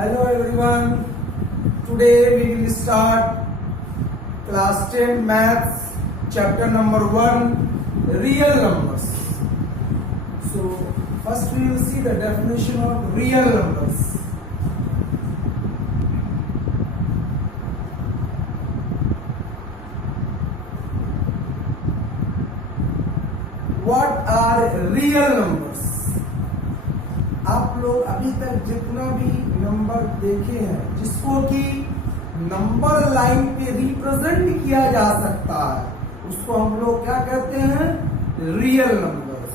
Hello everyone. Today we will start class 10 maths chapter number 1 real numbers. So first we will see the definition of real numbers. What are real numbers? आप लोग अभी तक जितना भी number देखे हैं जिसको कि नंबर लाइन पे रिप्रेजेंट किया जा सकता है उसको हम लोग क्या कहते हैं? Real numbers.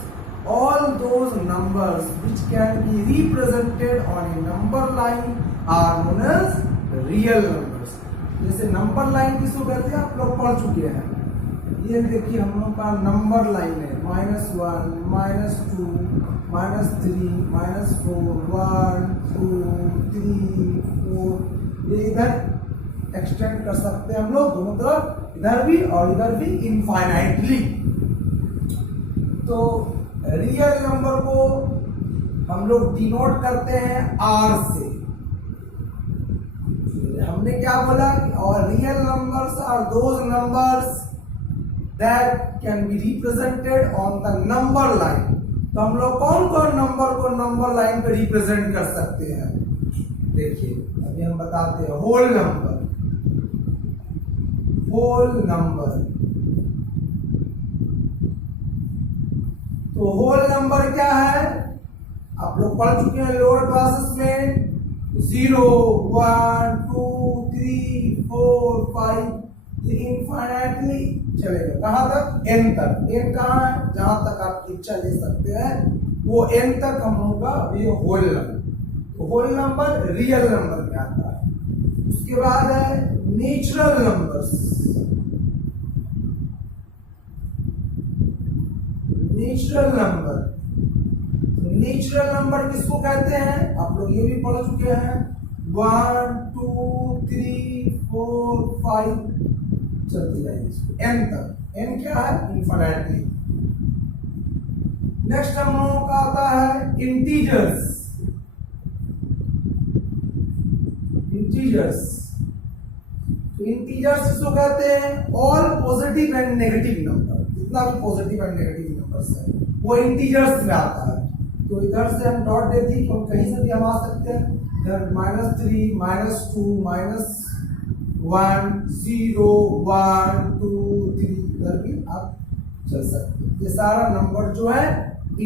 All those numbers which can be represented on a number line are known as real numbers. जैसे नंबर लाइन किसको कहते हैं आप लोग पढ़ चुके हैं. ये देखिए हम लोग का नंबर लाइन है -1, -2, -3, -4, 1, 2, 3, 4. ये इधर एक्सटेंड कर सकते हैं हम लोग दोनों तरफ, इधर भी और इधर भी इनफाइनाइटली. तो रियल नंबर को हम लोग डिनोट करते हैं आर से. हमने क्या बोला? और real numbers are those numbers that can be represented on the number line. तो हम लोग कौन कौन नंबर को नंबर लाइन पे रिप्रेजेंट कर सकते हैं? देखिए अभी हम बताते हैं. होल नंबर, तो होल नंबर क्या है? आप लोग पढ़ चुके हैं लोअर क्लासेस में. 0, 1, 2, 3, 4, 5 इनफाइनाइटली चलेगा. कहां तक? एन तक. एन कहां है? जहां तक आप इच्छा ले सकते हैं वो एन तक हम लोग का ये होल नंबर. तो होल नंबर रियल नंबर में आता है. उसके बाद है नेचुरल नंबर्स. नेचुरल नंबर किसको कहते हैं? आप लोग ये भी पढ़ चुके हैं. 1, 2, 3, 4, 5 चलते जाएंगे एन तक. एन क्या है? इनफिनिटली. नेक्स्ट हम लोगों का आता है इंटीजर्स. इंटीजर्स इसको कहते हैं all positive and negative number. जितना भी पॉजिटिव एंड नेगेटिव नंबर्स है वो इंटीजर्स में आता है. तो इधर से हम डॉट दे दी तो कहीं से भी हम आ सकते हैं. इधर -3, -2, -1, 0, 1, 2, 3 इधर भी आप चल सकते हैं. ये सारा नंबर जो है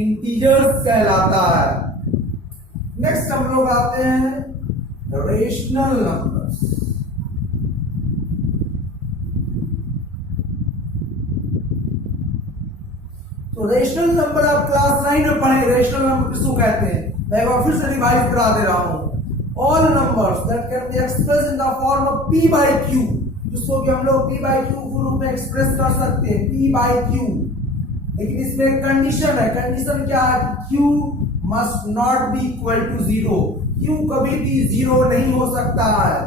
इंटीजर्स कहलाता है. नेक्स्ट हम लोग आते हैं रेशनल नंबर्स. तो रेशनल नंबर आप क्लास 9 में पढ़े. रेशनल नंबर किसको कहते हैं? मैं एक बार फिर से रिवाइज करा दे रहा हूं. All numbers that can be expressed in the form of p by q, जिसको कि हम लोग p by q के रूप में एक्सप्रेस कर सकते हैं. p by q. लेकिन इसमें एक कंडीशन है. कंडीशन क्या है? q must not be equal to 0. q कभी भी 0 नहीं हो सकता है.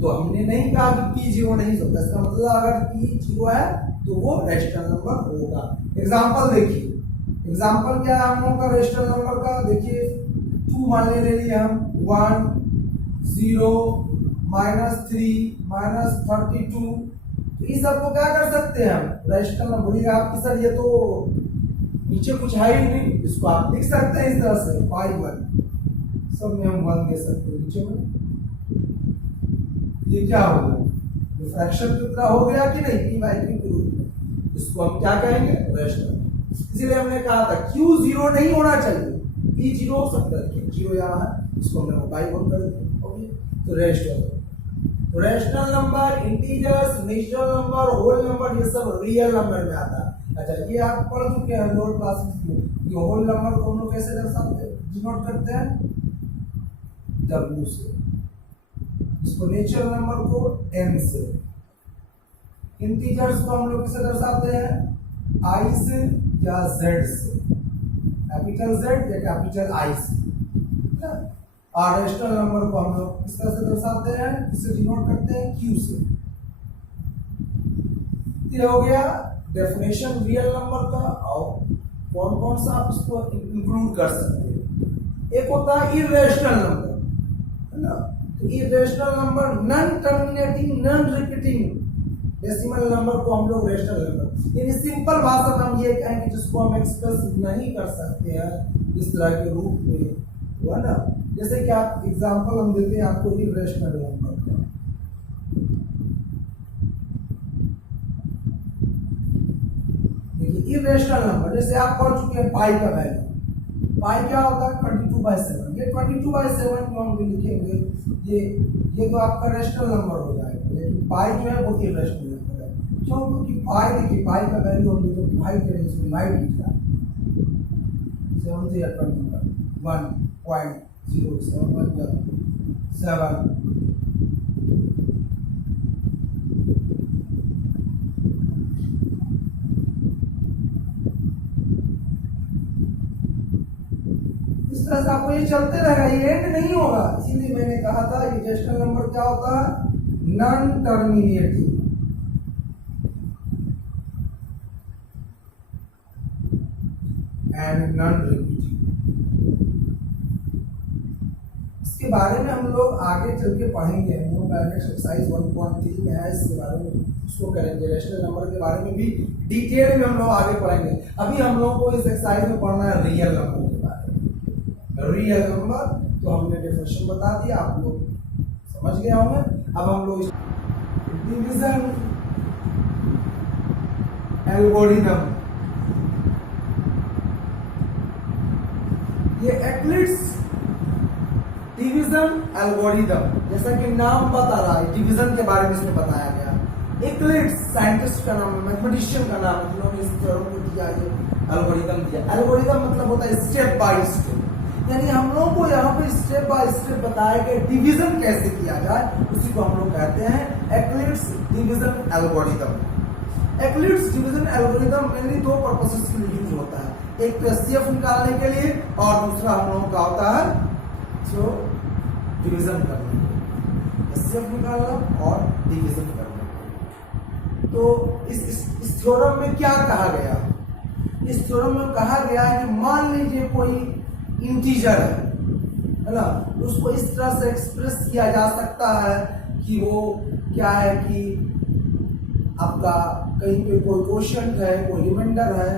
तो हमने नहीं कहा कि p 0 नहीं हो सकता. इसका मतलब अगर p 0 है तो वो रेशनल नंबर होगा. एग्जाम्पल देखिए. एग्जाम्पल क्या है हम लोगों का रेशनल नंबर का? देखिए 2 मान ले लिए हम. 1, 0, -3, -32. तो इस सबको क्या कर सकते हैं हम? Rational number. बोलिएगा आपकी सर ये तो नीचे कुछ है ही नहीं. इसको आप लिख सकते हैं इस तरह से 5, 1 सब में हम 1 दे सकते हैं नीचे में. ये क्या होगा? फ्रैक्शन की तरह हो गया कि नहीं? p by q के रूप में. इसको हम क्या कहेंगे? रेशनल. इसीलिए हमने कहा था q 0 नहीं होना चाहिए. p 0 हो सकता है. 0 यहाँ है. इसको हमने बाई वन कर दिया. ओके. तो rational number, integers, natural number, whole number ये सब रियल नंबर में आता है. अच्छा ये आप पढ़ चुके हैं लोअर क्लासेस में. ये होल नंबर को हम लोग कैसे दर्शाते हैं? डिनोट करते हैं w से. इसको नेचुरल नंबर को n से. इंटीजर्स को हम लोग किसे दर्शाते हैं? i से या z से. कैपिटल Z या कैपिटल I से. और रेशनल नंबर को हम लोग किस तरह से दर्शाते हैं? किससे डिनोट करते हैं? Q से. ये हो गया डेफिनेशन रियल नंबर का. और कौन कौन सा आप इसको इंक्लूड कर सकते हैं? एक होता है इरेशनल नंबर. है ना। तो irrational number non terminating non repeating decimal number को हम लोग रेशनल नंबर, यानी सिंपल भाषा में हम ये कहें कि जिसको हम एक्सप्रेस नहीं कर सकते हैं इस तरह के रूप में, हुआ ना। जैसे कि आप एग्जांपल हम देते हैं आपको इरेशनल नंबर का। देखिए इरेशनल नंबर, जैसे आप पढ़ चुके हैं पाई का वैल्यू। पाई क्या होता है 22/7। ये 22/7 को हम लिखेंगे, ये तो आपका रेशनल नंबर हो जाएगा, लेकिन पाई जो है वो इरेशनल नंबर है। क्यों? क्योंकि पाई, देखिए पाई का वैल्यू हम जो डिवाइड करेंगे इसमें डिवाइड किया 7 से 1.071 इस तरह से आपको ये चलते रहेगा, ये एंड नहीं होगा। इसीलिए मैंने कहा था ये रेशनल नंबर क्या होता है, non terminating and non repeating. इसके बारे में हम लोग आगे चल के पढ़ेंगे, हम लोग एक्सरसाइज 1.3 में है, इसके बारे में उसको करेंगे। रेशनल नंबर के बारे में भी डिटेल में हम लोग आगे पढ़ेंगे। अभी हम लोग को इस एक्सरसाइज में पढ़ना है रियल नंबर के बारे में। रियल नंबर तो हमने डेफिनेशन बता दिया, आप लोग समझ गए होंगे। अब हम लोग डिवीजन एल्गोरिथम, ये एक्लिप्स डिवीजन एल्गोरिथम, जैसा कि नाम बता रहा है डिवीजन के बारे में इसमें बताया गया। एक्लिप्स साइंटिस्ट का नाम है, मैथमेटिशियन का नाम है, जिन्होंने इस थ्योरम को दिया, ये एल्गोरिथम दिया। एल्गोरिथम मतलब होता है स्टेप बाय स्टेप, यानी हम लोगों को यहाँ पे स्टेप बाय स्टेप बताया कि डिवीजन कैसे किया जाए, उसी को हम लोग कहते हैं eclipse division algorithm. Eclipse division algorithm mainly दो पर्पसेस के लिए यूज होता है, एक तो एचसीएफ निकालने के लिए और दूसरा हम लोगों का होता है जो डिवीजन करने के लिए, एचसीएफ निकालना और डिवीजन करना। तो इस थ्योरम में क्या कहा गया, इस थ्योरम में कहा गया है कि मान लीजिए कोई इंटीजर है ना, उसको इस तरह से एक्सप्रेस किया जा सकता है कि वो क्या है कि आपका कहीं पे कोई क्वोशिएंट है, कोई रिमाइंडर है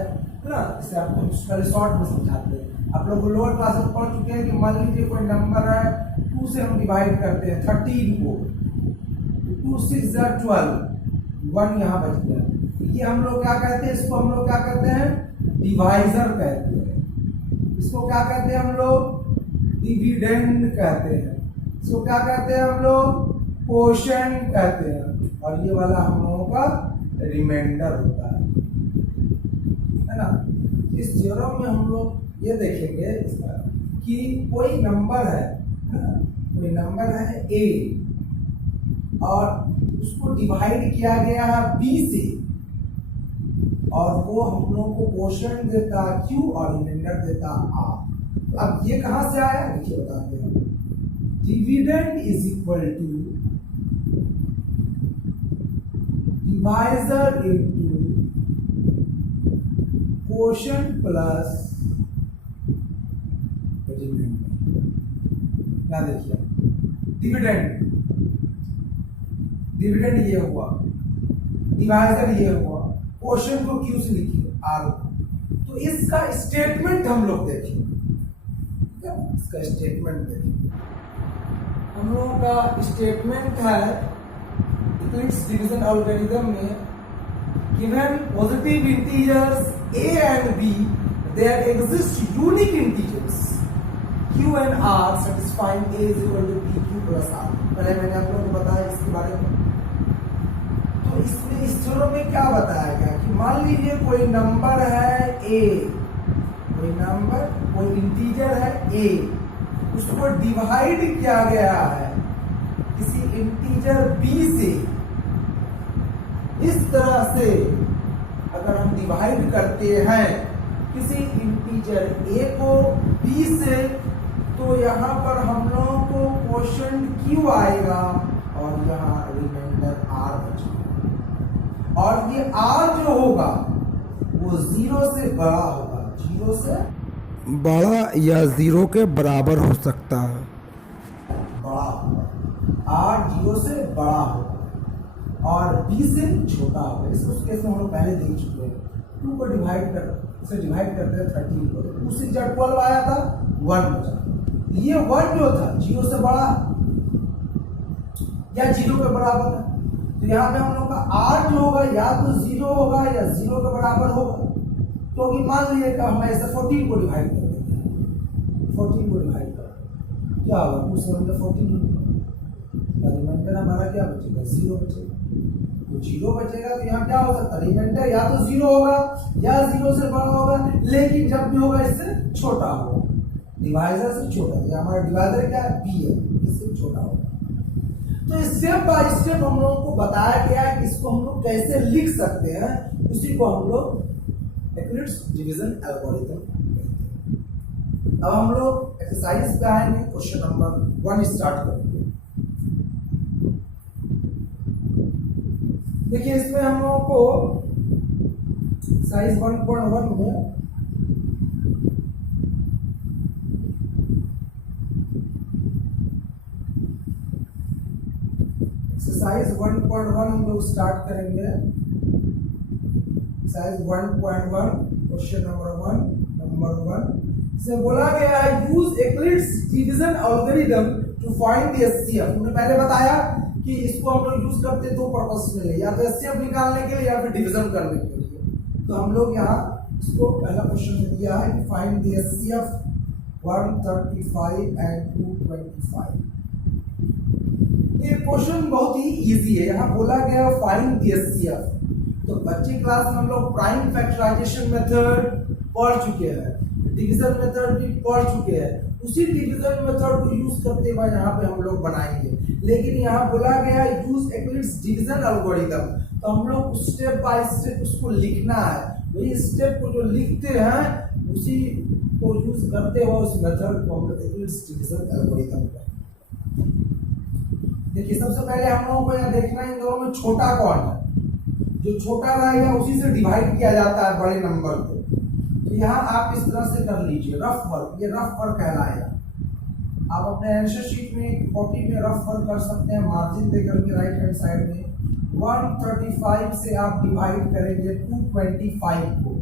ना। इसे आपको शॉर्ट में समझाते हैं। आप लोग लोअर क्लास में पढ़ चुके हैं कि मान लीजिए कोई नंबर है 2 से हम डिवाइड करते हैं 13 को, 2 6 12, 1 यहाँ बच गया। ये हम लोग क्या कहते हैं, इसको हम लोग क्या कहते हैं, डिवाइजर कहते हैं। इसको क्या कहते हैं हम लोग, डिविडेंड कहते हैं। इसको क्या कहते हैं हम लोग, क्वोशिएंट कहते हैं। और ये वाला हम लोगों का रिमाइंडर होता है ना। इस थ्योरम में हम लोग ये देखेंगे कि कोई नंबर है, कोई नंबर है a और उसको डिवाइड किया गया है b से, और वो हम लोग को क्वोशिएंट देता q और रिमाइंडर देता r। तो अब ये कहां से आया, देखिए बताते हैं। Dividend is equal to divisor into quotient plus remainder. क्या देखिए, डिविडेंड, डिविडेंड ये हुआ, डिवाइजर ये हुआ, क्वोशिएंट को क्यू से लिखिए आर। तो इसका स्टेटमेंट हम लोग देखेंगे, इसका स्टेटमेंट देखेंगे। हम लोगों का स्टेटमेंट है एक्लिप्स डिवीजन एल्गोरिथम में, given positive integers a and b, there exist unique integers q and r satisfying a is equal to b q plus r। पहले मैंने आप लोगों को बताया इसके बारे में। तो इसमें इस थ्योरम में क्या बताया गया कि मान लीजिए कोई नंबर है a, कोई नंबर, कोई इंटीजर है a, उसको डिवाइड किया गया है किसी इंटीजर b से। इस तरह से अगर हम डिवाइड करते हैं किसी इंटीजर a को b से, तो यहाँ पर हम लोगों को क्वोशिएंट q आएगा और यहाँ रिमाइंडर r बचेगा। और ये r जो होगा वो 0 से बड़ा होगा, 0 से बड़ा या 0 के बराबर हो सकता है। बड़ा होगा, आर जीरो से बड़ा होगा और बी से छोटा होगा। इस उस केस में हम लोग पहले देख चुके हैं। 2 को डिवाइड करते हैं 13 को, तो 2 से जब 12 आया था 1 बचा। ये 1 जो था 0 से बड़ा या 0 के बराबर है, तो यहाँ पे हम लोग का r जो होगा या तो 0 होगा या 0 के बराबर होगा। तो मान लीजिए कि हम ऐसे 14 को डिवाइड कर देते हैं, 14 को डिवाइड कर क्या होगा 2 से 14, रिमाइंडर हमारा क्या बचेगा 0 बचेगा। तो 0 बचेगा तो यहाँ क्या हो सकता है, रिमाइंडर या तो 0 होगा या 0 से बड़ा होगा, लेकिन जब भी होगा इससे छोटा होगा, डिवाइजर से छोटा। तो हमारा डिवाइजर क्या है, b है, इससे छोटा होगा। तो स्टेप बाय स्टेप हम लोगों को बताया गया है कि इसको हम लोग कैसे लिख सकते हैं, उसी को हम लोग यूक्लिड्स डिवीजन एल्गोरिथम कहते हैं। अब हम लोग एक्सरसाइज पे आएंगे, क्वेश्चन नंबर 1 स्टार्ट करेंगे। देखिए इसमें हम लोगों को एक्सरसाइज 1.1 में एक्सरसाइज 1.1 हम लोग स्टार्ट करेंगे। एक्सरसाइज 1.1 क्वेश्चन नंबर 1 से बोला गया है use Euclid's division algorithm to find the HCF. हमने पहले बताया कि इसको हम लोग यूज करते दो पर्पस में, या तो एचसीएफ निकालने के लिए या फिर डिवीजन करने के लिए। तो हम लोग यहाँ इसको पहला क्वेश्चन में दिया है कि फाइंड द एचसीएफ 135 एंड 225। ये क्वेश्चन बहुत ही इजी है। यहाँ बोला गया फाइंड द एचसीएफ। तो बच्चे क्लास में हम लोग प्राइम फैक्टराइजेशन मेथड पढ़ चुके हैं, डिवीजन मेथड भी पढ़ चुके हैं। उसी डिवीजन मेथड को यूज करते हुए यहाँ पे हम लोग बनाएंगे, लेकिन यहाँ बोला गया यूज यूक्लिड्स डिवीजन एल्गोरिथम। तो हम लोग स्टेप बाय स्टेप उसको लिखना है। वही स्टेप को जो लिखते हैं उसी को यूज करते हुए उस मेथड को हम लोग यूक्लिड्स डिवीजन एल्गोरिथम कहते हैं। देखिए सबसे पहले हम लोगों को यहाँ देखना है इन दोनों में छोटा कौन है। जो छोटा रहेगा उसी से डिवाइड किया जाता है बड़े नंबर को। तो यहाँ आप इस तरह से कर लीजिए रफ वर्क, ये रफ वर्क कहलाएगा। आप अपने आंसर शीट में कॉपी में रफ वर्क कर सकते हैं, मार्जिन देकर के राइट हैंड साइड में 135 से आप डिवाइड करेंगे 225 को,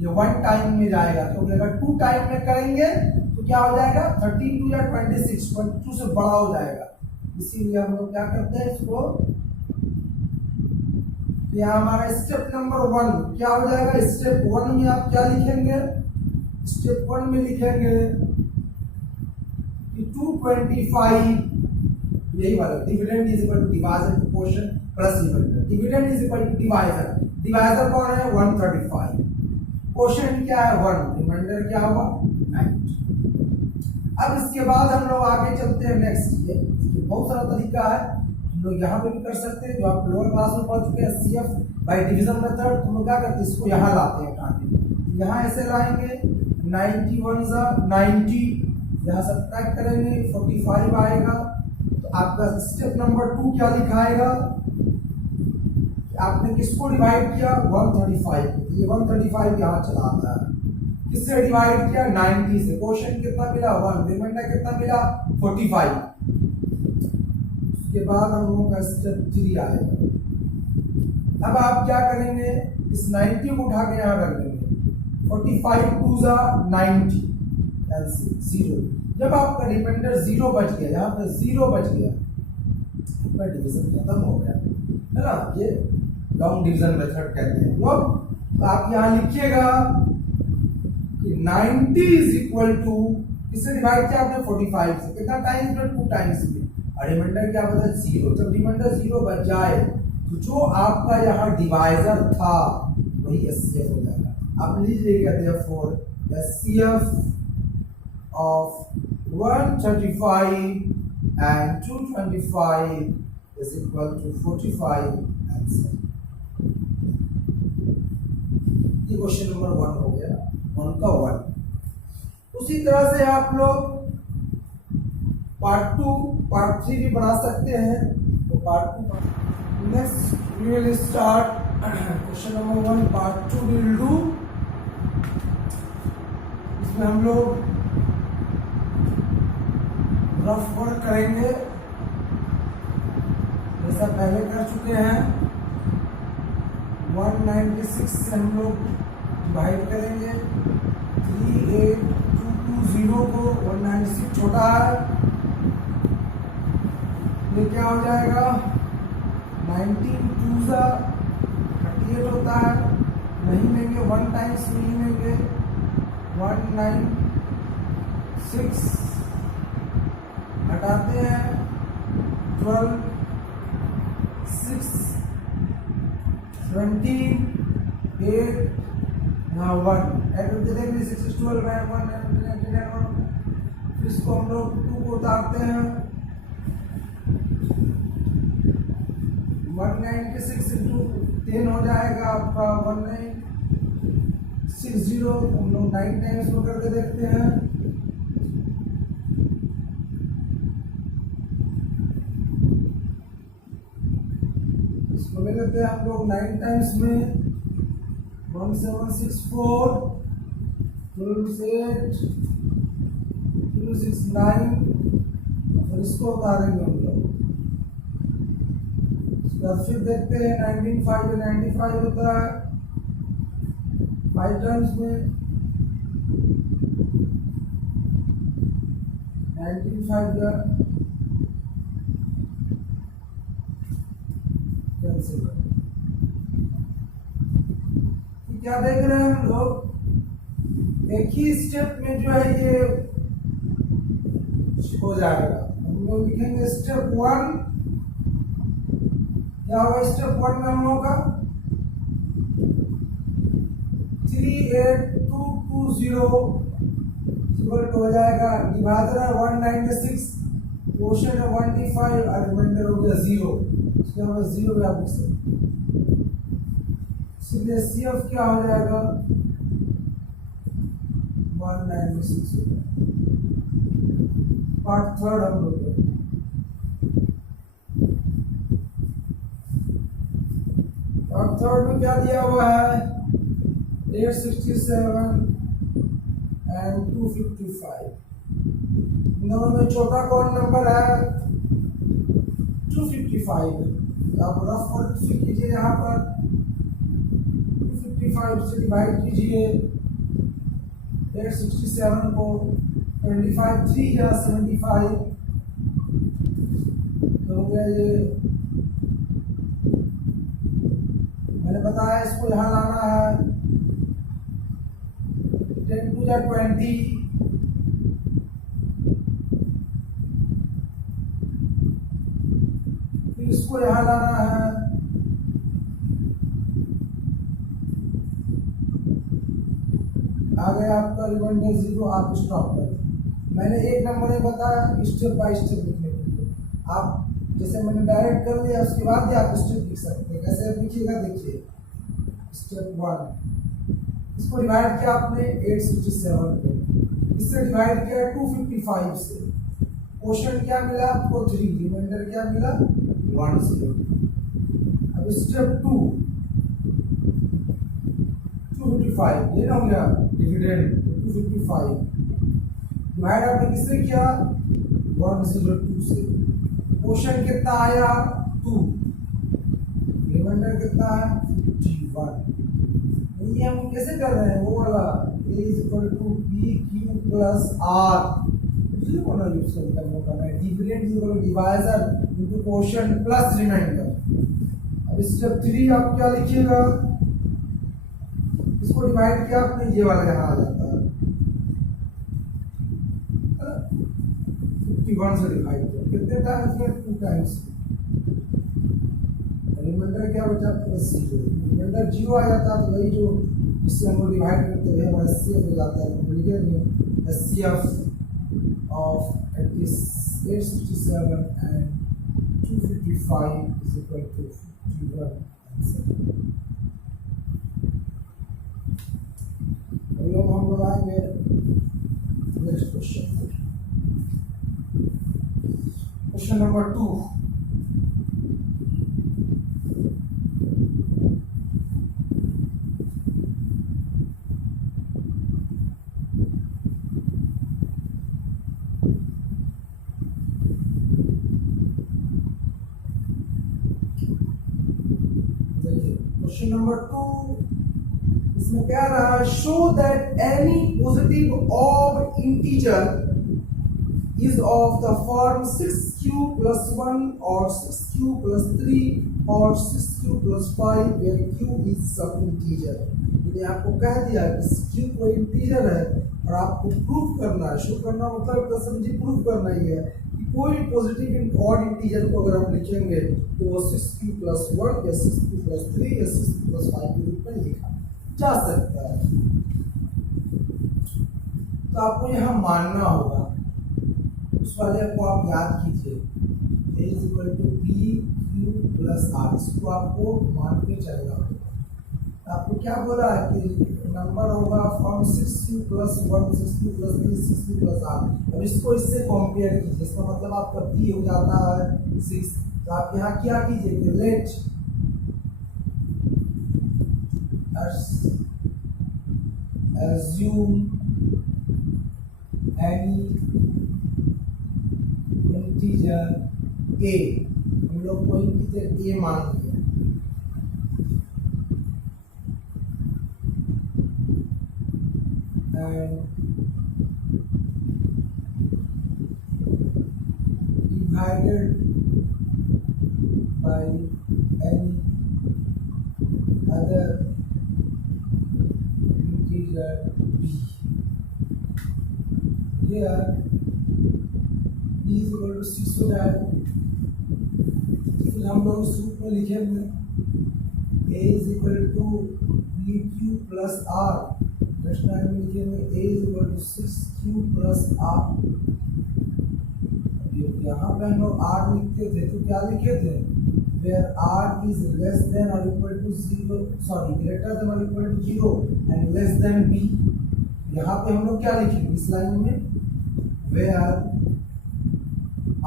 ये 1 टाइम में जाएगा। तो अगर 2 टाइम में करेंगे तो क्या हो जाएगा 32 या 26, 22 से बड़ा हो जाएगा। इसीलिए हम लोग क्या करते हैं इसको, यहाँ हमारा स्टेप नंबर 1 क्या हो जाएगा। स्टेप 1 में आप क्या लिखेंगे, स्टेप 1 में लिखेंगे कि 225, यही वाला dividend is equal to divisor proportion plus remainder. Dividend is equal to divisor, divisor कौन है 135, क्वोशिएंट क्या है 1, रिमाइंडर क्या हुआ 90। अब इसके बाद हम लोग आगे चलते हैं नेक्स्ट। ये बहुत सारा तरीका है, हम लोग यहाँ पे भी कर सकते हैं। जो आप लोअर क्लास में पढ़ चुके हैं सीएफ बाय डिवीजन मेथड, हम लोग क्या करते हैं इसको यहाँ लाते हैं काटे, यहाँ ऐसे लाएंगे 91 सा 90, यहाँ सब्ट्रैक्ट करेंगे 45 आएगा। तो आपका स्टेप नंबर 2 क्या लिखाएगा, आपने किसको डिवाइड किया 135, ये 135 यहाँ चला आता है। किससे डिवाइड किया 90 से, क्वोशिएंट कितना मिला 1, रिमाइंडर कितना मिला 45। उसके बाद हम लोगों का स्टेप 3 आएगा। अब आप क्या करेंगे, इस 90 को उठा के यहाँ रख देंगे, 45 2 सा 90 0। जब आपका रिमाइंडर 0 बच गया, यहाँ पे 0 बच गया, आपका डिवीजन खत्म हो गया है ना। ये लॉन्ग डिवीजन मेथड कहते हैं लोग। तो आप यहाँ लिखिएगा कि 90 इज इक्वल टू, इससे डिवाइड किया आपने 45 से, कितना टाइम्स में 2 टाइम्स में, और रिमाइंडर क्या बचा 0। जब रिमाइंडर 0 बच जाए तो जो आपका यहाँ डिवाइजर था वही एचसीएफ हो जाएगा। आप लीजिएगा therefore the HCF of 135 and 225 is equal to 45 answer. ये क्वेश्चन नंबर 1 हो गया, 1 का 1। उसी तरह से आप लोग पार्ट 2 पार्ट 3 भी बना सकते हैं। तो part 2 next we will start question number 1 part 2 will do. इसमें हम लोग रफ वर्क करेंगे जैसा पहले कर चुके हैं। 196 से हम लोग डिवाइड करेंगे। 38220 को 196 छोटा है, ये क्या हो जाएगा 19 2 38 होता है। नहीं लेंगे, 1 टाइम्स नहीं लेंगे। 196 हटाते हैं, 12 6 17 8 यहाँ 1 ऐड करके देंगे। 6 12 1 इसको हम लोग 2 को उतारते हैं। 196 इंटू 10 हो जाएगा आपका 1960। हम लोग 9 टाइम्स को करके देखते हैं। इसको ले लेते हैं हम लोग 9 टाइम्स में। 1764 12 8 269 और इसको उतारेंगे हम लोग। फिर देखते हैं 19 95 होता है 5 टाइम्स में। 19 कैंसिल। क्या देख रहे हैं हम लोग, एक ही स्टेप में जो है ये हो जाएगा। हम लोग लिखेंगे स्टेप 1। क्या होगा स्टेप 1 में हम लोगों का 38220 हो जाएगा। डिवाइडर है 196, क्वोशिएंट है 195 और रिमाइंडर हो गया 0। इसके बाद 0 भी आप लिख सकते। इसलिए CF क्या हो जाएगा 196। पार्ट थर्ड हम लोग और थर्ड में क्या दिया हुआ है 867 एंड 255। दोनों में छोटा कौन नंबर है 255। आप रफ वर्क कीजिए, यहाँ पर 255 से डिवाइड कीजिए 867 को। 25 3 या 75 तो हो गया ये। मैंने बताया इसको यहाँ लाना है 10 2 या 20। फिर इसको यहाँ लाना है आ गया आपका रिमाइंडर 0। आप स्टॉप करें। मैंने एक नंबर में बताया स्टेप बाय स्टेप लिखने के लिए। आप जैसे मैंने डायरेक्ट कर लिया उसके बाद भी आप स्टेप लिख सकते हैं। कैसे लिखिएगा देखिए। स्टेप 1 इसको डिवाइड किया आपने 867 को, इससे डिवाइड किया 255 से। क्वोशिएंट क्या मिला आपको 3, रिमाइंडर क्या मिला 1 0। अब स्टेप 2 255 ये ना हो गया डिविडेंड 255 डिवाइड आपने किससे किया 102 से। क्वोशिएंट कितना आया 2, रिमाइंडर कितना है 51। ये हम कैसे कर रहे हैं वो वाला A = BQ + R ये वाला यूज करना है। Dividend divisor into quotient plus remainder. अब स्टेप 3 आप क्या लिखिएगा, इसको डिवाइड किया आपने ये वाला यहाँ आ जाता है 51 से डिवाइड किया कितने टाइम्स में 2 टाइम्स। रिमाइंडर क्या बचा प्लस 0। रिमाइंडर 0 आ जाता है तो वही जो इससे हम लोग डिवाइड करते हैं वो SCF हो जाता है। तो लिखेंगे SCF of 867 and 255 is equal to 51 answer. हम लोग आएंगे next question. Question number 2। Question number 2, इसमें क्या रहा, show that any positive odd integer is of the form 6q plus 1 or 6q plus 3 or 6q plus 5 where q is some integer। मैंने आपको कह दिया कि q कोई इंटीजर है और आपको प्रूफ करना है, शो करना मतलब तो समझिए प्रूफ करना ही है कि कोई पॉजिटिव ऑड इंटीजर को अगर हम लिखेंगे तो वो 6q plus 1 या 6q plus 3 या 6q plus 5 के रूप में लिखा जा सकता है। तो आपको यहाँ मानना होगा, उस वाले को आप याद कीजिए, a is equal to b q plus r, इसको आपको मान के चलना होगा। आपको क्या बोला है कि नंबर होगा from 6q plus 1 6q plus 3 6q plus r. अब इसको इससे कंपेयर कीजिए, इसका मतलब आपका b हो जाता है 6। तो आप यहाँ क्या कीजिए कि let assume any integer a, हम लोग को इंटीजर a मान लिया, and divided by any other integer b। Here b is equal to 6 हो जाएगा। फिर हम लोग इस रूप में लिखेंगे a is equal to bq plus r, next time में लिखेंगे a is equal to 6q plus r। यहाँ पे हम लोग r लिखते थे तो क्या लिखे थे, where r is less than or equal to 0, sorry greater than or equal to 0 and less than b। यहाँ पे हम लोग क्या लिखेंगे इस लाइन में, where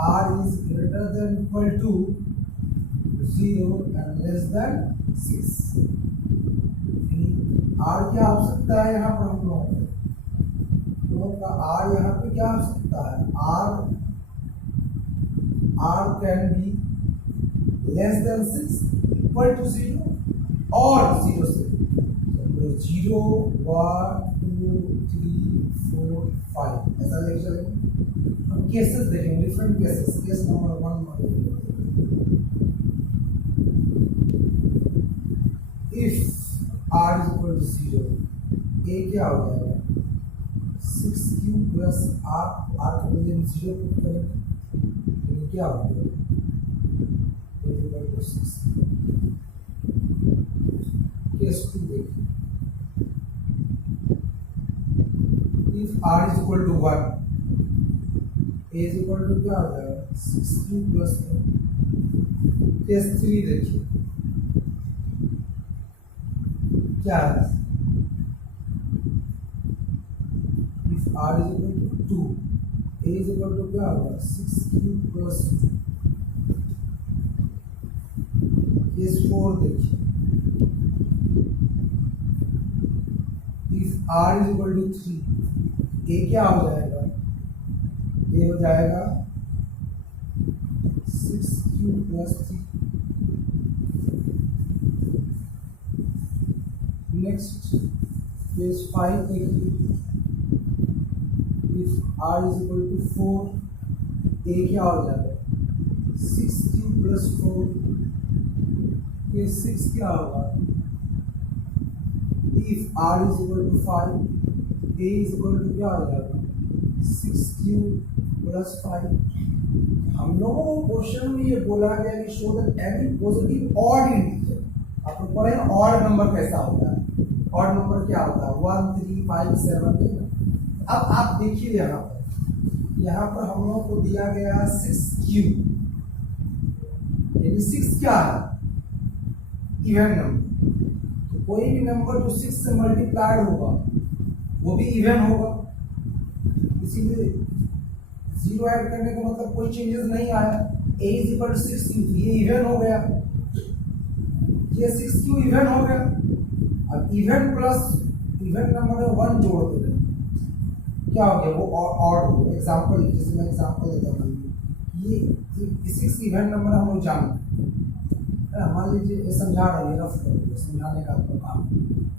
r is greater than equal to 0 and less than 6। r क्या हो सकता है यहाँ पर हम लोगों का r यहाँ पे क्या हो सकता है, r can be less than 6 equal to 0 और 0 से 0 1 2 3 4 5 ऐसा लेके चलेंगे। हम केसेस देखेंगे, different cases. Case number 1 if r is equal to 0, a क्या हो जाएगा 6q plus r, r को बदले में 0 पुट करेंगे तो क्या हो जाएगा a is equal to 6। Case 2 देखिए, if r is equal to 1, a is equal to क्या हो जाएगा 6q plus 1। केस 3 देखिए क्या है, if r is equal to 2, a is equal to क्या होगा 6q plus 2। केस 4 देखिए, if r is equal to 3, a क्या हो जाएगा, a हो जाएगा 6q plus 3। नेक्स्ट केस 5 देखिए, if r is equal to 4, a क्या हो जाएगा 6q plus 4। केस 6 क्या होगा, if r is equal to 5, a is equal to क्या हो जाएगा 6q plus 5। हम लोगों को क्वेश्चन में ये बोला गया कि show that any positive odd integer, आपको पढ़े ऑड नंबर कैसा होता है, ऑड नंबर क्या होता है 1 3 5 7। अब आप देखिए यहाँ पर हम लोगों को दिया गया 6q, यानी 6 क्या है इवन नंबर, तो कोई भी नंबर जो 6 से मल्टीप्लाइड होगा वो भी इवन होगा, इसीलिए 0 ऐड करने का मतलब कोई चेंजेस नहीं आया। a is equal to 6q, ये इवन हो गया, ये 6q इवन हो गया। अब इवन प्लस इवन नंबर में 1 जोड़ दो क्या हो गया, वो ऑड हो गया। एग्जांपल जैसे मैं एग्जांपल देता हूँ, ये 6 इवन नंबर हम लोग जानते हैं, मान लीजिए ये समझा रहा है, रफ समझाने का आपका काम,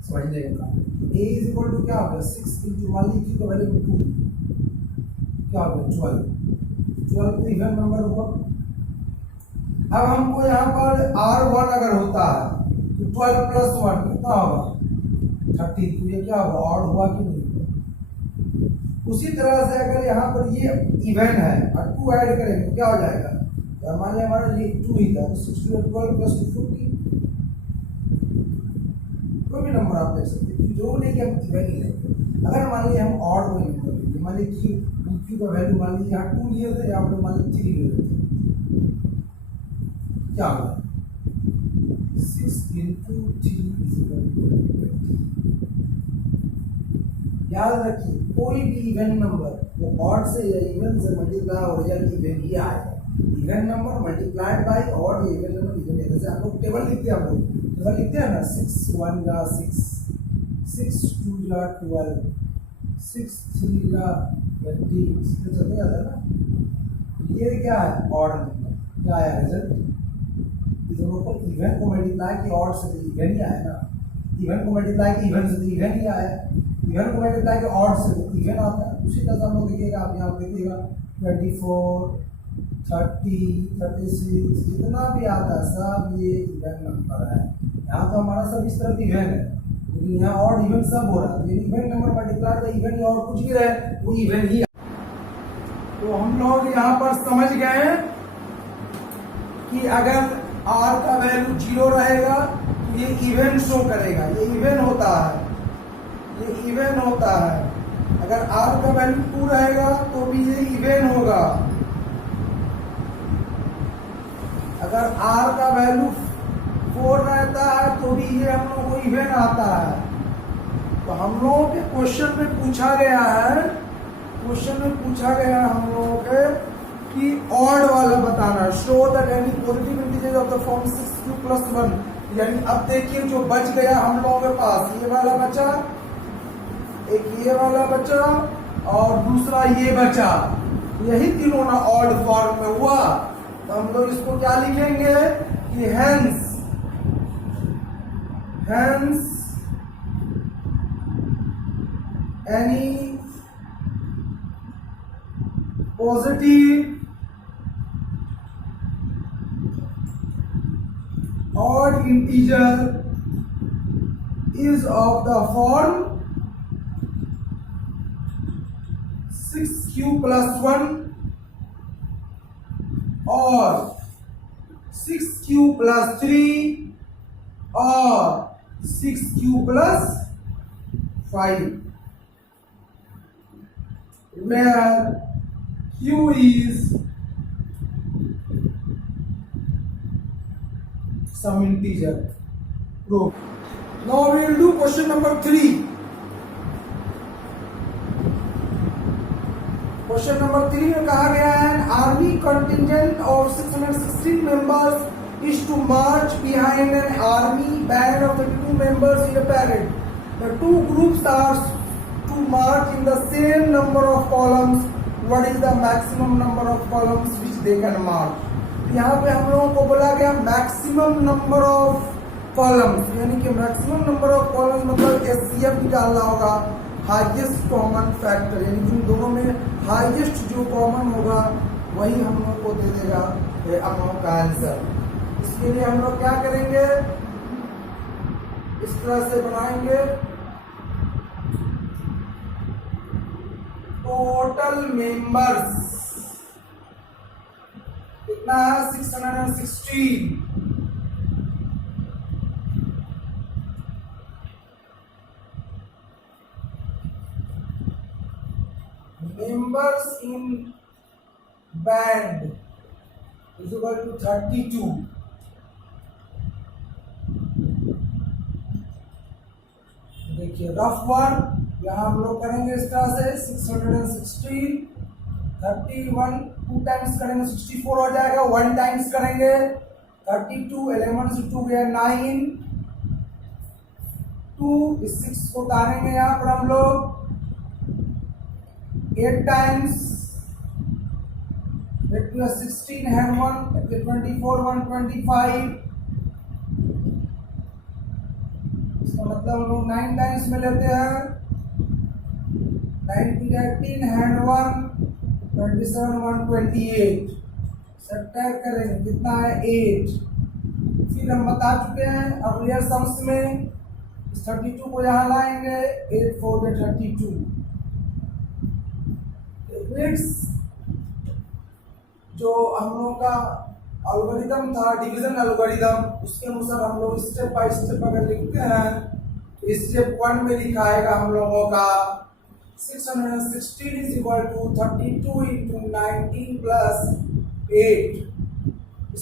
समझने का काम। a इज इक्वल टू क्या होगा 6 इंटू मान लीजिए तो वैल्यू 2 क्या होगा 12 तो इवन नंबर होगा। अब हमको यहाँ पर R1 अगर होता है तो 12 प्लस 1 कितना होगा 30, तो ये क्या होगा ऑड हुआ कि नहीं। उसी तरह से अगर यहाँ पर ये इवन है और 2 ऐड करेंगे तो क्या हो जाएगा, तो मान लिया हमारा ये 2 ही था तो 6 to 12 प्लस 2 14, कोई भी नंबर आप देख सकते हैं, जो नहीं कि हम इवन ही लेंगे। अगर मान लीजिए हम ऑड कोई नंबर लेंगे, मान लीजिए क्यू का वैल्यू मान लीजिए यहाँ 2 लिए थे, यहाँ पे मान लीजिए 3 लिए थे, क्या होगा 6 into 3 is equal to 20। याद रखिए कोई भी इवन नंबर वो ऑड से या इवन से मल्टीप्लाई हो या इवन ही आएगा। Even number multiplied by odd, even number even है। जैसे हम लोग टेबल लिखते हैं, हम लोग टेबल लिखते हैं ना 6 1 का 6, 6 2 का 12, 6 3 का 20, इससे चलते जाता है ना। ये क्या है ऑड नंबर, क्या आया रिजल्ट, दोनों को इवन को मल्टीप्लाई की ऑड से इवन ही आया ना, इवन को मल्टीप्लाई की इवन से इवन ही आया, इवन को मल्टीप्लाई की ऑड से तो इवन आता है। उसी तरह से हम लोग देखिएगा, आप यहाँ देखिएगा 24 30 36 जितना भी आता है सब ये इवन नंबर है। यहाँ तो हमारा सब इस तरफ इवन है, लेकिन यहाँ ऑड इवन सब हो रहा है। इवन नंबर मल्टीप्लाई का इवन ही और कुछ भी रहे वो इवन ही। तो हम लोग यहाँ पर समझ गए कि अगर R का वैल्यू 0 रहेगा तो ये इवन शो करेगा, ये इवन होता है, ये इवन होता है। अगर R का वैल्यू 2 रहेगा तो भी ये इवन होगा। अगर R का वैल्यू 4 रहता है तो भी ये हम लोग को इवन आता है। तो हम लोगों के क्वेश्चन में पूछा गया है, क्वेश्चन में पूछा गया हम लोगों के कि ऑड वाला बताना, show that any positive integer of the form 6q plus 1। यानी अब देखिए जो बच गया हम लोगों के पास, ये वाला बचा, एक ये वाला बचा और दूसरा ये बचा, यही तीनों ना ऑड फॉर्म में हुआ। तो हम लोग इसको क्या लिखेंगे कि hence any positive odd integer is of the form 6q plus 1 or 6q plus 3 or 6q plus 5, where q is some integer. Proof. Now we will do question number 3. Question number 3 में कहा गया है army contingent of 616 members is to march behind an army band of 32 members in a parade. The two groups are to march in the same number of columns. What is the maximum number of columns which they can march? यहाँ पे हम लोगों को बोला गया maximum number of columns, यानी कि maximum number of columns मतलब एचसीएफ निकालना होगा, हाईएस्ट कॉमन फैक्टर, यानी कि इन दोनों में हाईएस्ट जो कॉमन होगा वही हम लोग को दे देगा हम लोग का आंसर। इसके लिए हम लोग क्या करेंगे, इस तरह से बनाएंगे टोटल मेंबर्स कितना है 616। members in band is equal to 32। देखिए रफ वन यहाँ हम लोग करेंगे इस तरह से 616 31 2 टाइम्स करेंगे 64 हो जाएगा, 1 टाइम्स करेंगे 32 11 से 2 गया 9 2 इस 6 को उतारेंगे यहाँ पर हम लोग 8 टाइम्स 16 है 1 24 125 इसका मतलब हम लोग 9 टाइम्स में लेते हैं, 9 की 18 हैंड 1 27 128 सब्ट्रैक्ट करेंगे कितना है 8। फिर हम बता चुके हैं अब रियल सम्स में 32 को यहाँ लाएंगे 8 4 32। जो हम लोगों का एल्गोरिथम था डिवीजन एल्गोरिथम, उसके अनुसार हम लोग स्टेप बाय स्टेप अगर लिखते हैं तो स्टेप 1 में लिखाएगा हम लोगों का 616 is equal to 32 into 19 plus 8।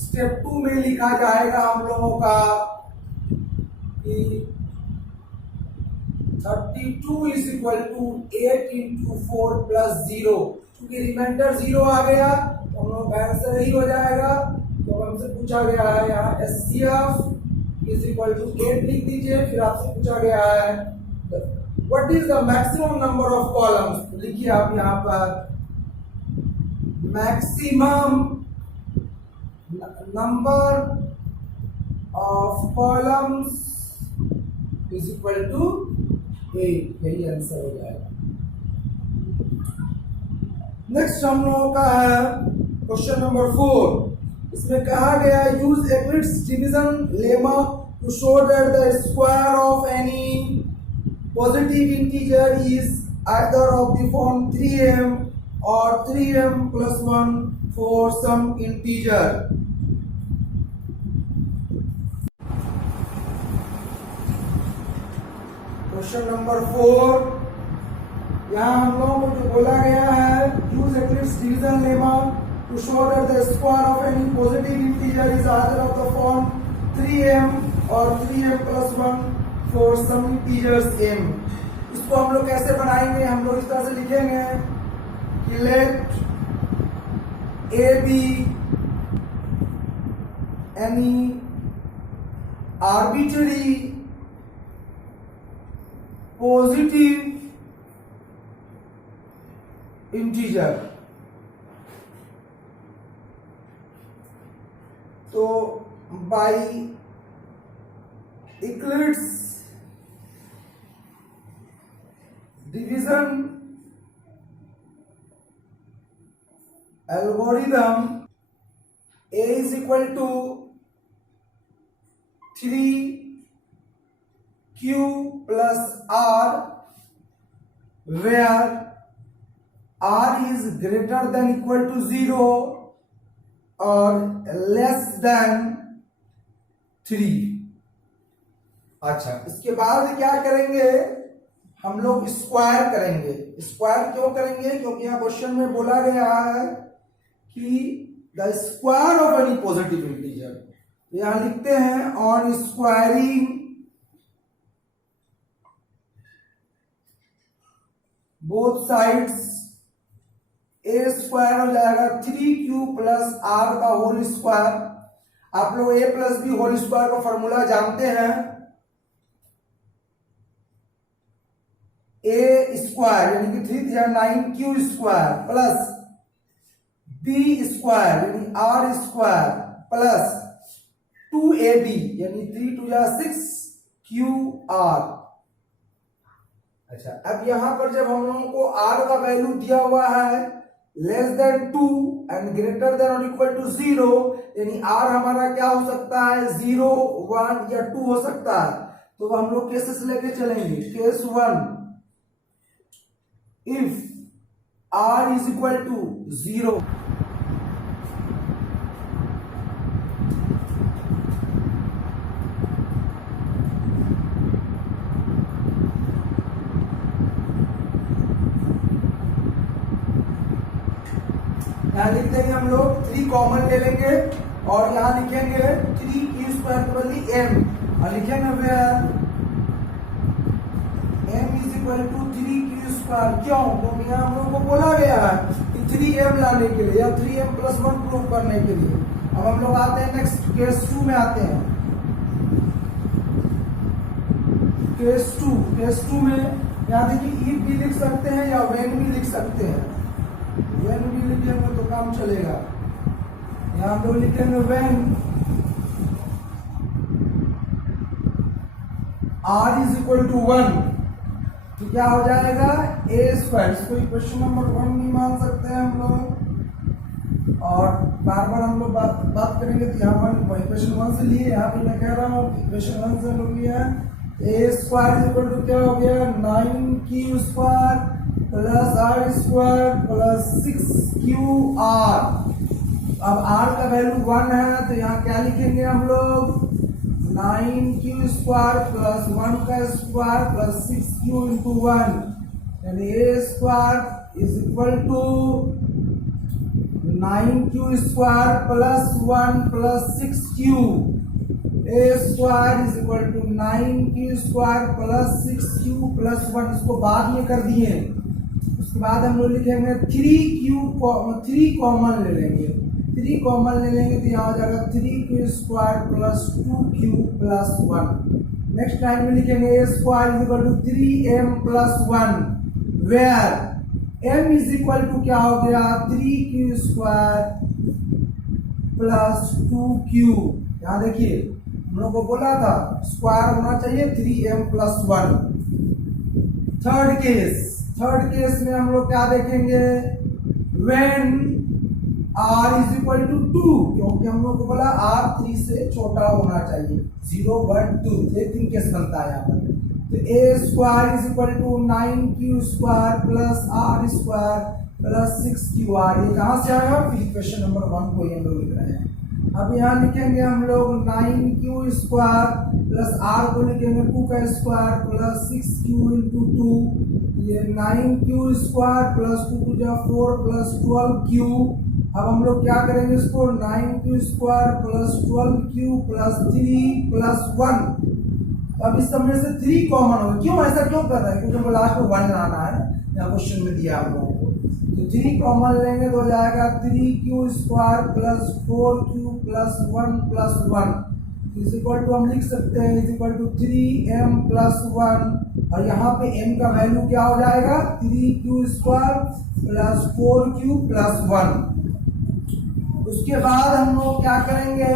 Step 2 में लिखा जाएगा हम लोगों का कि 32 is equal to 8 into 4 plus 0। क्योंकि रिमाइंडर 0 आ गया तो हम लोग आंसर ही हो जाएगा। तो हमसे पूछा गया है यहाँ SCF is equal to 8 लिख दीजिए। फिर आपसे पूछा गया है what is the maximum number of columns, लिखिए आप यहाँ पर maximum number of columns is equal to 8, यही आंसर हो जाएगा। नेक्स्ट हम लोगों का है क्वेश्चन नंबर 4। इसमें कहा गया use Euclid's division lemma to show that the square of any positive integer is either of the form 3m or 3m plus 1 for some integer। Question number 4, यहाँ हम लोगों को जो बोला गया है use Euclid's division lemma to show that the square of any positive integer is either of the form 3m और 3m plus 1 for some integers m। इसको हम लोग कैसे बनाएंगे, हम लोग इस तरह से लिखेंगे कि let a be any arbitrary positive integer. तो by Euclid's division algorithm, a is equal to 3q plus r, where r is greater than equal to 0 or less than 3। अच्छा, इसके बाद क्या करेंगे हम लोग स्क्वायर करेंगे। स्क्वायर क्यों करेंगे, क्योंकि यहाँ क्वेश्चन में बोला गया है कि the square of any positive integer. यहाँ लिखते हैं on squaring both sides a square हो जाएगा 3q प्लस आर का होल स्क्वायर। आप लोग a plus b whole square का फॉर्मूला जानते हैं, a स्क्वायर यानी कि 3 या 9q square plus b square यानी r स्क्वायर प्लस 2ab यानी 3 2 या 6qr। अच्छा, अब यहां पर जब हम लोगों को r का वैल्यू दिया हुआ है less than 2 and greater than और इक्वल टू 0, यानी r हमारा क्या हो सकता है 0 1 या 2 हो सकता है। तो हम लोग केसेस लेके चलेंगे। Case 1, if r is equal to 0, यहाँ लिख देंगे हम लोग 3 कॉमन ले लेंगे और यहाँ लिखेंगे 3q स्क्वायर के बदले m और लिखेंगे where m is equal to 3q square. क्यों, क्योंकि यहाँ हम लोग को बोला गया है कि 3m लाने के लिए या 3m प्लस 1 प्रूव करने के लिए। अब हम लोग आते हैं नेक्स्ट केस 2 में आते हैं। केस 2 में यहाँ देखिए if भी लिख सकते हैं या when भी लिख सकते हैं। when भी लिखेंगे तो काम चलेगा। यहाँ हम लोग लिखेंगे when r is equal to 1, तो क्या हो जाएगा a स्क्वायर। इसको इक्वेशन नंबर 1 भी मान सकते हैं हम लोग, और बार बार हम लोग बात करेंगे तो यहाँ पर इक्वेशन 1 से लिए, यहाँ पे मैं कह रहा हूँ इक्वेशन 1 से हम लोग लिया है। a square is equal to क्या हो गया 9q square plus r square plus 6qr। अब r का वैल्यू 1 है तो यहाँ क्या लिखेंगे हम लोग 9q स्क्वायर प्लस 1 का स्क्वायर प्लस 6q इंटू 1, यानी a square is equal to 9q square plus 1 plus 6q। a square is equal to 9q square plus 6q plus 1, इसको बाद में कर दिए। उसके बाद हम लोग लिखेंगे 3 कॉमन ले लेंगे, 3 कॉमन ले लेंगे तो यहाँ हो जाएगा 3q square plus 2q plus 1। Next time में लिखेंगे a square is equal to 3m plus 1, where m is equal to क्या हो गया 3q स्क्वायर प्लस 2q। यहाँ देखिए हम लोग को बोला था स्क्वायर होना चाहिए 3m प्लस 1। थर्ड केस में हम लोग क्या देखेंगे when r is equal to 2, क्योंकि हम लोग को बोला r 3 से छोटा होना चाहिए, 0 1 2, ये 3 केस बनता है यहाँ पर। तो a square is equal to 9q square plus r square plus 6qr। ये कहाँ से आया फिर इक्वेशन नंबर 1 को हम लोग लिख रहे हैं। अब यहाँ लिखेंगे हम लोग 9q स्क्वायर प्लस r को लिखेंगे 2 का स्क्वायर प्लस 6q इंटू 2, ये 9q स्क्वायर प्लस 2 टू जा 4 प्लस 12q। अब हम लोग क्या करेंगे इसको 9q square plus 12q plus 3 plus 1। अब इस सब में से 3 कॉमन होगा, क्यों ऐसा क्यों कर रहे हैं, क्योंकि हमको लास्ट में 1 लाना है, यहाँ क्वेश्चन में दिया हम लोगों को। तो 3 कॉमन लेंगे तो हो जाएगा 3q square plus 4q plus 1 plus 1 is equal to हम लिख सकते हैं is equal to 3m plus 1, और यहाँ पे m का वैल्यू क्या हो जाएगा 3q square plus 4q plus 1। उसके बाद हम लोग क्या करेंगे,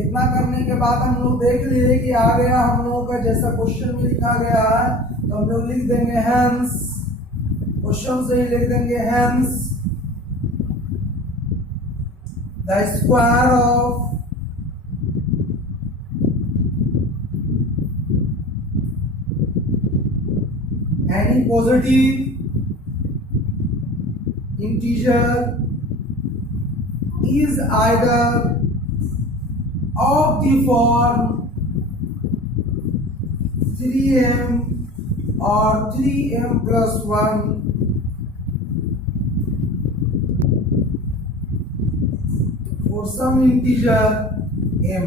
इतना करने के बाद हम लोग देख लिए कि आ गया हम लोगों का जैसा क्वेश्चन में लिखा गया है, तो हम लोग लिख देंगे हेंस, क्वेश्चन से ही लिख देंगे hence the square of any positive integer is either of the form 3m or 3m plus 1 for some integer m.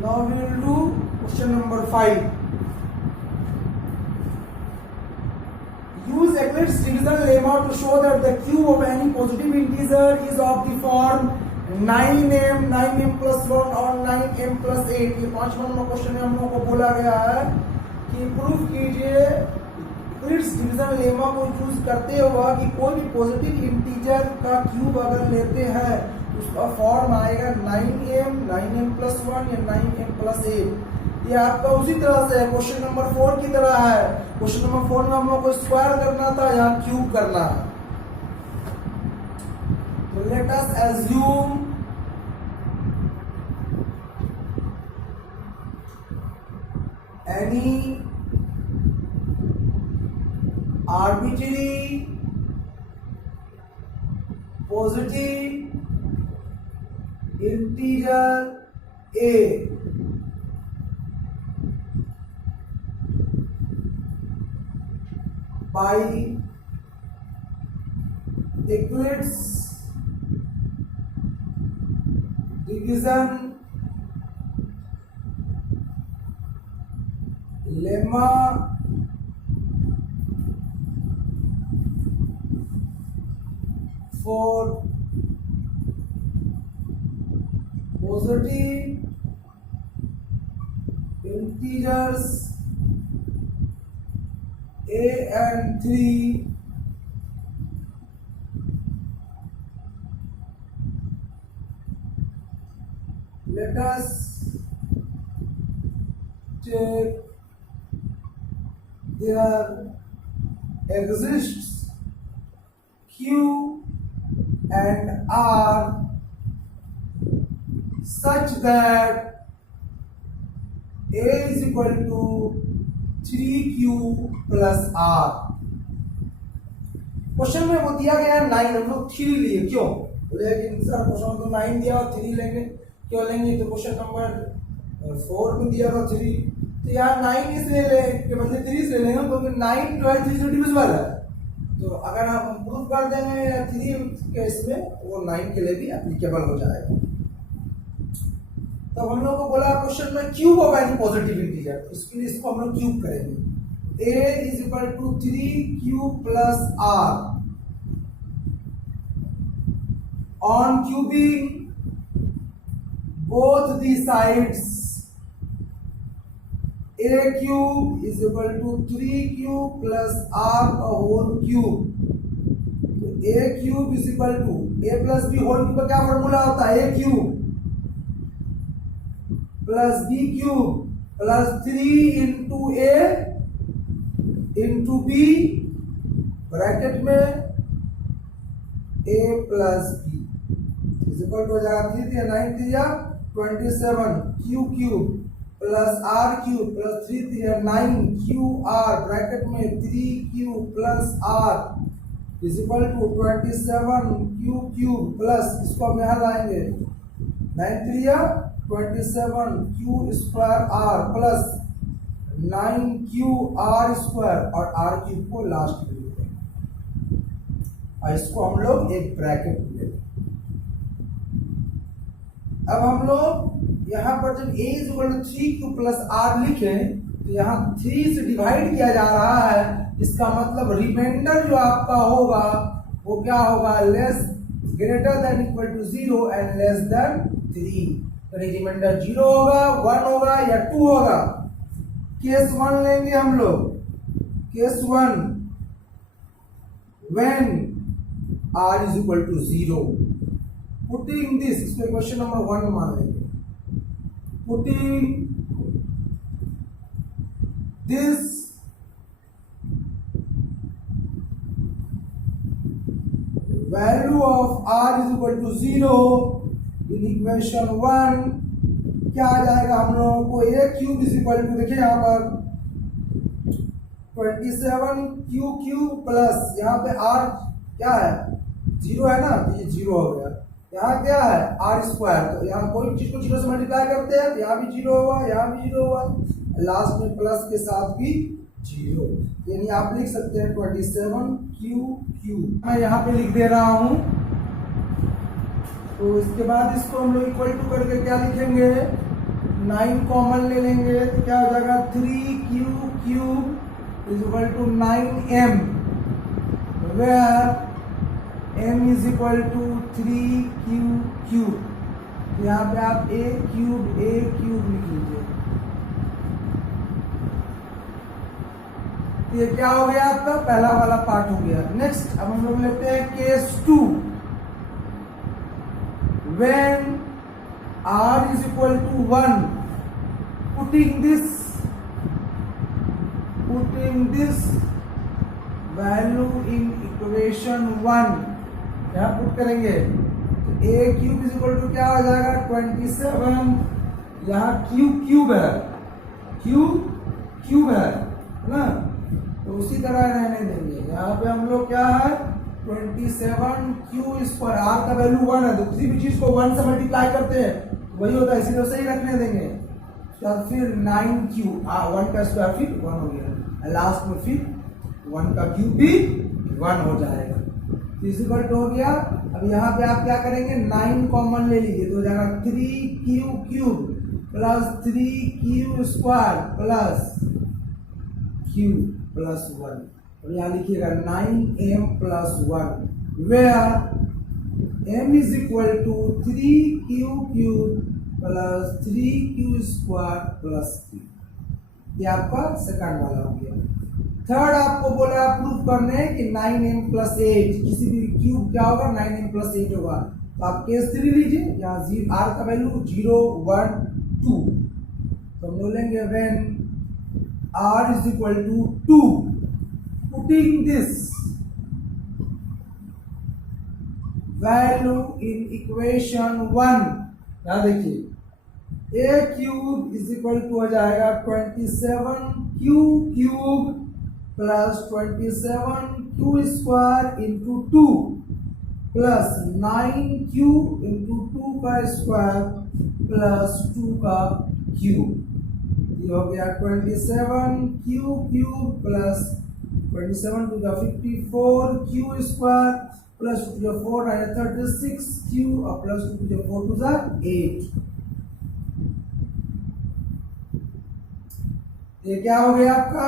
Now we will do question number 5. Use Euclid's division lemma to show that the cube of any positive integer is of the form 9m plus 1 और 9m plus 8। ये 5 number question में हम लोगों को बोला गया है कि प्रूफ कीजिए यूक्लिड्स डिवीजन लेमा को यूज करते हुए कि कोई भी पॉजिटिव इंटीजर का क्यूब अगर लेते हैं उसका फॉर्म आएगा 9m plus 1 या 9m plus 8। ये आपका उसी तरह से है, क्वेश्चन नंबर 4 की तरह है। क्वेश्चन नंबर 4 में हम लोग को स्क्वायर करना था, यहाँ क्यूब करना है। तो let us assume any arbitrary positive integer a by Euclid's division lemma for positive integers a and 3 let us take there exists Q and R such that A is equal to 3Q plus R। Question में वो दिया गया है 9, हम लोग 3 लिए, क्यों बोले कि सर क्वेश्चन तो 9 दिया और 3 लेंगे, क्यों लेंगे, तो क्वेश्चन नंबर 4 में दिया था 3, तो यार 9 इसलिए ले के बदले 3 से लेंगे, क्योंकि 9 12 3 से डिविजिबल है। तो अगर हम प्रूव कर देंगे 3 के इसमें, वो 9 के लिए भी एप्लीकेबल हो जाएगा। तो हम लोग को बोला क्वेश्चन में cube of any positive integer, इसके लिए इसको हम लोग क्यूब करेंगे। A is equal to 3Q plus R। On cubing both the sides, A cube is equal to 3Q plus R का whole cube। तो A cube is equal to A plus B whole cube का क्या formula होता है, A cube plus B cube plus 3 into A into B bracket में A plus B is equal to हो जाएगा 3 3 9 3 27 Q cube plus R cube plus 3 3 9 Q R bracket में 3Q plus R is equal to 27 Q cube plus इसको हम यहाँ लाएंगे 9 3 27 Q square R plus 9Q R square और R cube को last में लिखेंगे और इसको हम लोग एक ब्रैकेट में लेंगे। अब हम लोग यहाँ पर जब A is equal to 3Q plus R लिखें तो यहाँ 3 से डिवाइड किया जा रहा है, इसका मतलब रिमाइंडर जो आपका होगा वो क्या होगा, less greater than equal to 0 and less than 3। तो रिमाइंडर 0 होगा, 1 होगा या 2 होगा। केस 1 लेंगे हम लोग, case 1 when R is equal to 0, putting this, इसमें क्वेश्चन नंबर 1 मान लेंगे, putting this value of R is equal to 0 in equation 1, क्या आ जाएगा हम लोगों को, A cube is equal to, देखिए यहाँ पर 27Q क्यूब प्लस यहाँ पे R क्या है 0 है ना, तो ये 0 हो गया। यहाँ क्या है R स्क्वायर, तो यहाँ कोई चीज को 0 से मल्टीप्लाई करते हैं, यहाँ भी 0 हुआ, यहाँ भी 0 हुआ, लास्ट में प्लस के साथ भी 0, यानी आप लिख सकते हैं 27Q क्यूब। मैं यहाँ पे लिख दे रहा हूँ, तो इसके बाद इसको हम लोग इक्वल टू करके क्या लिखेंगे, 9 कॉमन ले लेंगे तो क्या हो जाएगा 3Q cube is equal to 9M, where M is equal to 3Q cube. यहाँ पे आप A क्यूब लिख लीजिए। ये क्या हो गया आपका पहला वाला पार्ट हो गया। नेक्स्ट अब हम लोग लेते हैं case 2, when R is equal to 1, putting this value in equation 1, क्या पुट करेंगे, तो A cube is equal to क्या हो जाएगा 27, यहाँ क्यूब है, क्यूब है ना, तो उसी तरह रहने देंगे। यहाँ पे हम लोग क्या है 27Q स्क्वायर, R का वैल्यू 1 है, तो किसी भी चीज को 1 से मल्टीप्लाई करते हैं वही होता है, इसी तरह से ही रखने देंगे। तो फिर 9Q 1 का स्क्वायर फिर 1 हो गया, लास्ट में फिर 1 का क्यूब भी 1 हो जाएगा, इक्वल टू हो गया। अब यहाँ पे आप क्या करेंगे 9 कॉमन ले लीजिए, तो हो जाएगा 3Q cube plus 3Q square plus Q plus 1। और यहाँ लिखिएगा 9M plus 1, where M is equal to 3Q cube plus 3Q square plus 3। ये आपका सेकंड वाला हो गया। थर्ड आपको बोला प्रूफ करने कि 9M प्लस 8, किसी भी क्यूब क्या होगा 9M प्लस 8 होगा। तो आप केस 3 लीजिए, यहाँ R का वैल्यू 0 1 2, तो हम बोलेंगे when r is equal to 2, putting this value in equation 1, यहाँ देखिए a cube is equal to हो जाएगा 27q cube plus 27q square into 2 plus 9q into 2 का स्क्वायर प्लस 2 का क्यूब। ये हो गया 27q cube plus 27 to the 54q square plus 2 to the 4 36q और plus 2 to the 4 to the 8। ये क्या हो गया आपका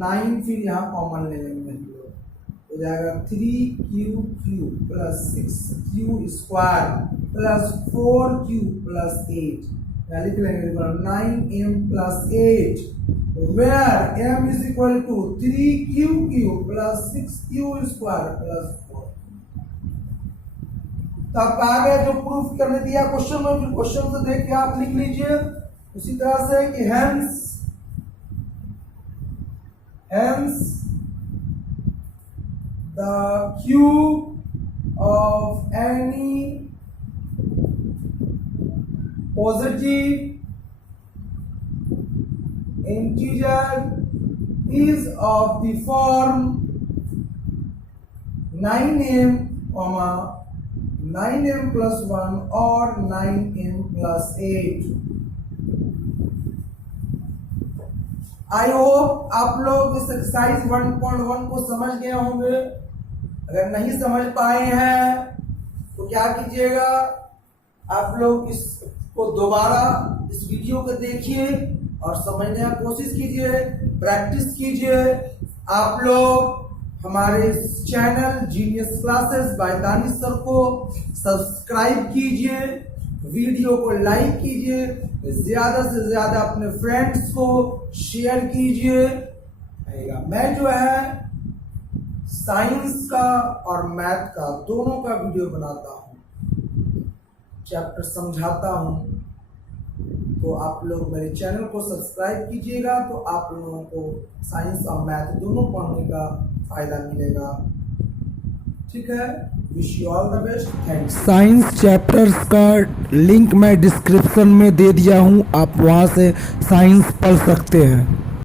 9, फिर यहाँ कॉमन ले लेंगे हम लोग, हो जाएगा 3q cube plus 6q square plus 4q plus 8, यहाँ लिख लेंगे 9m plus 8 where m is equal to 3q cube plus 6q square plus 4। तो आपका आ गया जो प्रूफ करने दिया क्वेश्चन में, फिर क्वेश्चन से देख के आप लिख लीजिए उसी तरह से कि hence the cube of any positive integer is of the form 9m, 9m plus 1 or 9m plus 8। I hope आप लोग इस एक्सरसाइज 1.1 को समझ गए होंगे। अगर नहीं समझ पाए हैं तो क्या कीजिएगा, आप लोग इसको दोबारा इस वीडियो को देखिए और समझने की कोशिश कीजिए, प्रैक्टिस कीजिए। आप लोग हमारे channel genius classes bye Danish sir को सब्सक्राइब कीजिए, वीडियो को लाइक कीजिए, ज्यादा से ज्यादा अपने फ्रेंड्स को शेयर कीजिए। मैं जो है साइंस का और मैथ का दोनों का वीडियो बनाता हूँ, चैप्टर समझाता हूँ, तो आप लोग मेरे चैनल को सब्सक्राइब कीजिएगा तो आप लोगों को साइंस और मैथ दोनों पढ़ने का फायदा मिलेगा। ठीक है, wish you all the best, thanks. Science chapters का लिंक मैं डिस्क्रिप्शन में दे दिया हूँ, आप वहाँ से साइंस पढ़ सकते हैं।